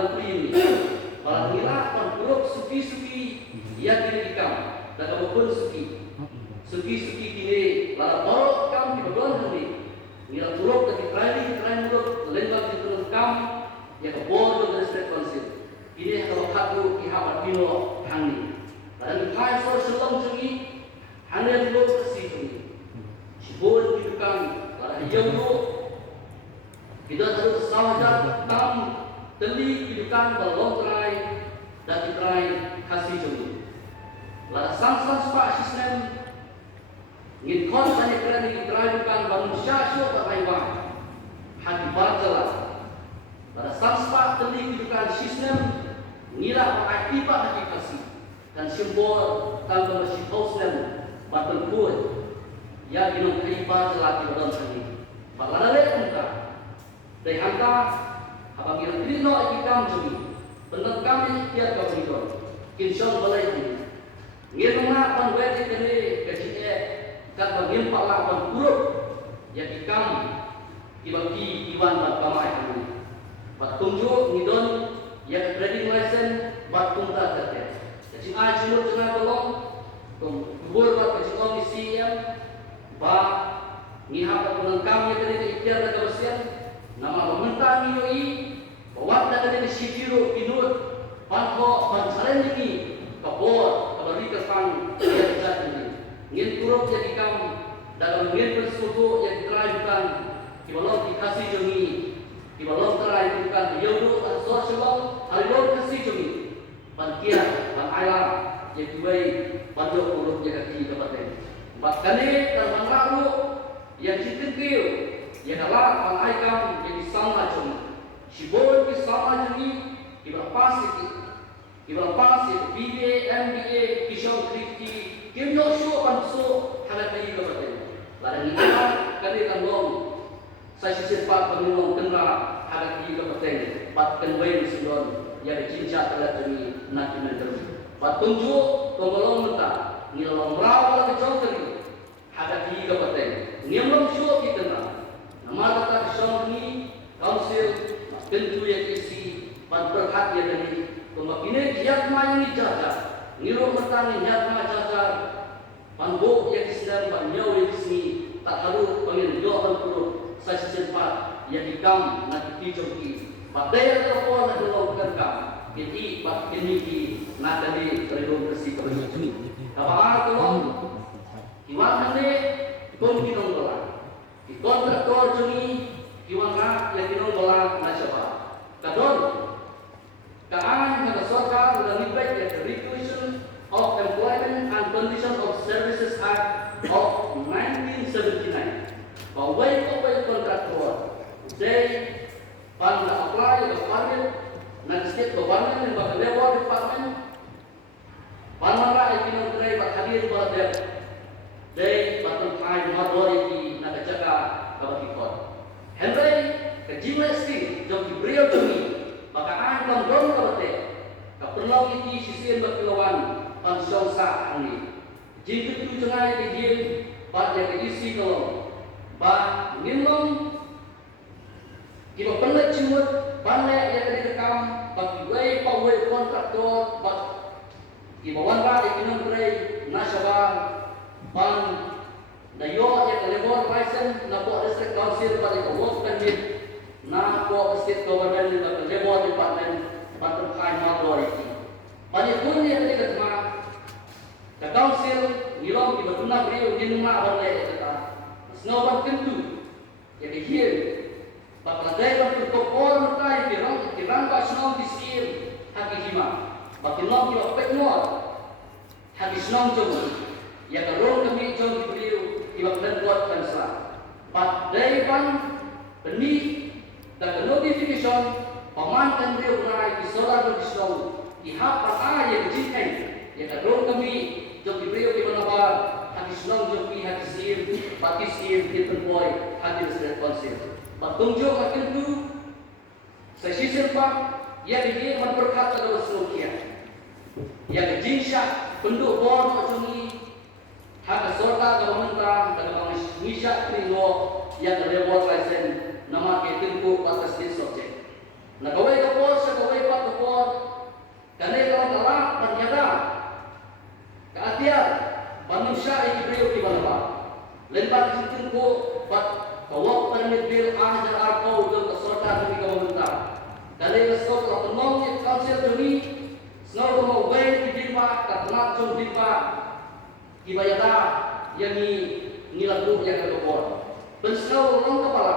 dalam ini. Kalau nila kontrok suki-suki yang dikam, dan apapun suki kini lalu borok kam di bagian ini. Nila turuk dari training turuk lembag di turun kam yang kebor dari state council. Ini kalau hatu kihabat pino hangi. Dan hai sor selong segi hanya turuk bersih segi. Sibol di kam lalu yang kita harus sahaja tam teli kehidupan balong terai dan terai kasih jodi. Lalu sang sepak sistem ngikon banyak kerana terai bukan manusia syok tak ayam hati bacalah. Lalu sang sepak teli kehidupan sistem ngilah akibat hati kasih dan simbol tanpa masih sistem batal kuat yang minum akibat telah dibatalkan ini. Balas lek muka. Dari hantar apabila krino ikam jumi benar kami tiap kami itu kinsyong balai ini ngirna pan wajib kene kecil kat bagian pala pan buruk yang ikam dibagi iwan dan kamai ini bat tunjuk ngidon yang trading license bat punta terkait jadi ai cuma cuma tolong kubur bat kecil komisi yang bat ngihap pan kami kene ikhtiar dan kebersihan nama pemerintah ini bawa dari sifiro pinut panko pansaren ini kabor kabari kesang yang jadi ingin turut jadi kamu dalam ingin bersuatu yang terajukan di balong dikasih jemi di balong terajukan yodo dan sosial alilor kasih jemi pankia dan ayam yang duai pajak turut yang kaki kabupaten bahkan ini dalam lalu yang sitikil yang adalah pengaikan yang disama cuma sibol disama jumi ibapas BA MBA Kishon Kriti kimyo show panso halat lagi kabupaten lalu ini kali kanlong saya sisirpat penulung kenra halat lagi kabupaten bat kenway sindon yang cinca telah jumi nak menentu bat tunjuk tolong mentah nilong rawa lagi jauh kali halat lagi kabupaten nilong show kita nama kata Kishon ini council tentu yang isi berhak yang dari pembina jatma ini jajar ngiru petani jatma jajar panbuk yang sedang banyau yang sini tak harus pengen doa perlu saya sempat yang dikam nak dijoki badai telepon nak dilakukan kam jadi bak ini di nak dari terlalu bersih kebenaran ini kabar tolong iwan hande pun kinong dolar di kontraktor jumi iwan rak yang kinong dolar nasyaba kadon kaan yang sorka sudah libat yang Regulation of Employment and Condition of Services Act of 1979 bahwa kontraktor they pan apply ke parliament dan state government dan bagi labor department panara kinong tray hadir pada they batang high majority nak jaga kawasan Henry kejimesti jom diberiau kami maka akan dong kawasan kaperlau ini sisian berkilawan pansong sah ini jika tu cengai kejim bat yang diisi kalau bat minum kita pernah cimut banyak yang direkam bagi way pawai kontraktor bat ibawan lah ikinong tray nasyabal ban dayo yang labor license na po district council pada work permit na po state government na labor department pada kai majority banyak pun yang dekat ma the council nilong di batuna brio dinuma oleh kata snow tentu yang dihir pada daerah protokol kai kirang ka snow disil haki hima bakinong yo peknor haki snow jom yang karong kami jom diberiu iba buat kansa but day pan benih dan notification pamankan beliau berai di solar di snow ihap apa yang dijinkan yang karong kami jom diberiu di manabar hati snow jom pi hati sir pati sir different boy hati sir konsep patunjuk akan tu saya sisir pak yang ini berkata kepada seluruhnya yang jinsya penduk bor macam ini hak sorta pemerintah dan pengisah kringo yang labor license nama ketentu atas subjek. Nak kawai kapor sa kawai pa Lembar situ ko pat kawak tanit bil ajar arpau dalam kesorkan demi pemerintah. Kali kesor la penom ni council demi snor ko mau wen di dimpa katna cum dimpa kibayata yang ni lagu yang kedua. Pensau orang kepala